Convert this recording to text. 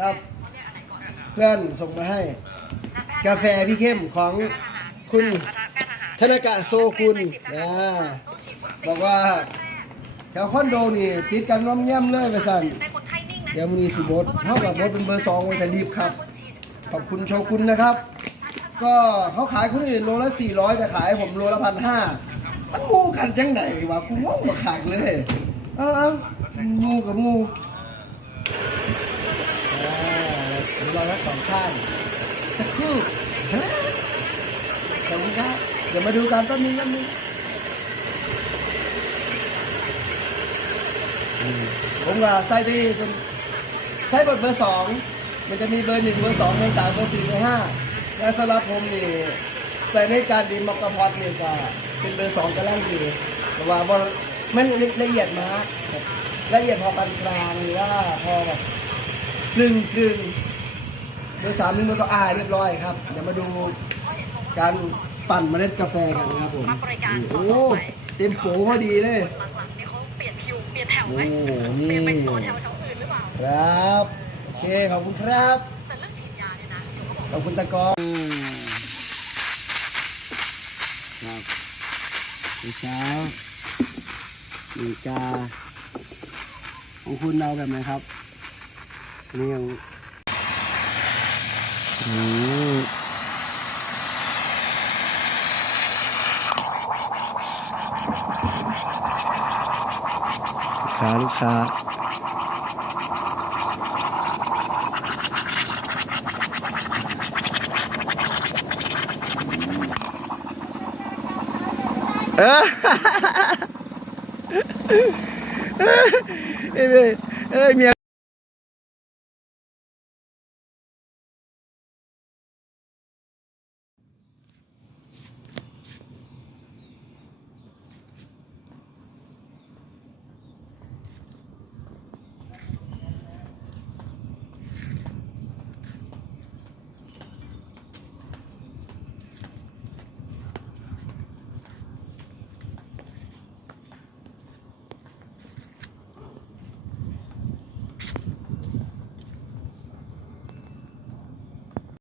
ครับ เพื่อนส่งมาให้ กาแฟพี่เข้มของคุณธนกะโซกุลนะบอกว่าแถวคอนโดนี่ติดกันน้อมแย่มเลยไปสั่นเดี๋ยวมันมีสิบดเท่ากับบดเป็นเบอร์สองไว้จะรีบครับ ขอบคุณโชกุนนะครับ ก็เขาขายคนอื่นโลละ400จะขายผมโลละพันห้ามันงูกันจังไหนวะกูงงมาขากเลย เอ้าเอางูกับงูอ่าเดี๋ยวเราทั้ง สองข้าง สักครู่ฮะเดี๋ยวครับเดี๋ยวมาดูกันต้นนี้ต้นนี้ผมก็ใส่ที่เป็นใส่บอร์เบอร์สองมันจะมีเบอร์หนึ่งเบอร์สองเบอร์สามเบอร์สี่เบอร์ห้าแล้วสำหรับผมนี่ใส่ในการดีมอกกระพอดนี่ก็เป็นเบอร์สองกำลังดีแต่ว่ามันละเอียดมากละเอียดพอปานกลางหรือว่าพอแบบกลึงกลึง เบอร์สามหนึ่งเบอร์สองอ่าเรียบร้อยครับ เดี๋ยวมาดูการปั่นเมล็ดกาแฟกันนะครับผมรับบริการโอ้ต่อโหไปเต็มโผพอดีเลยหลังๆนี่เขาเปลี่ยนคิวเปลี่ยนแถวไหมโอ้เปลี่ยนเป็นต่อนี่แถวแถวอื่นหรือเปล่าครับโอเคขอบคุณครับแต่เรื่องฉีดยาเนี่ยนะเดี๋ยวเขาบอกขอบคุณตะกองครับเช้ามีกาของคุณเอาแบบไหนครับนี่ยังอืม ลูกค้าลู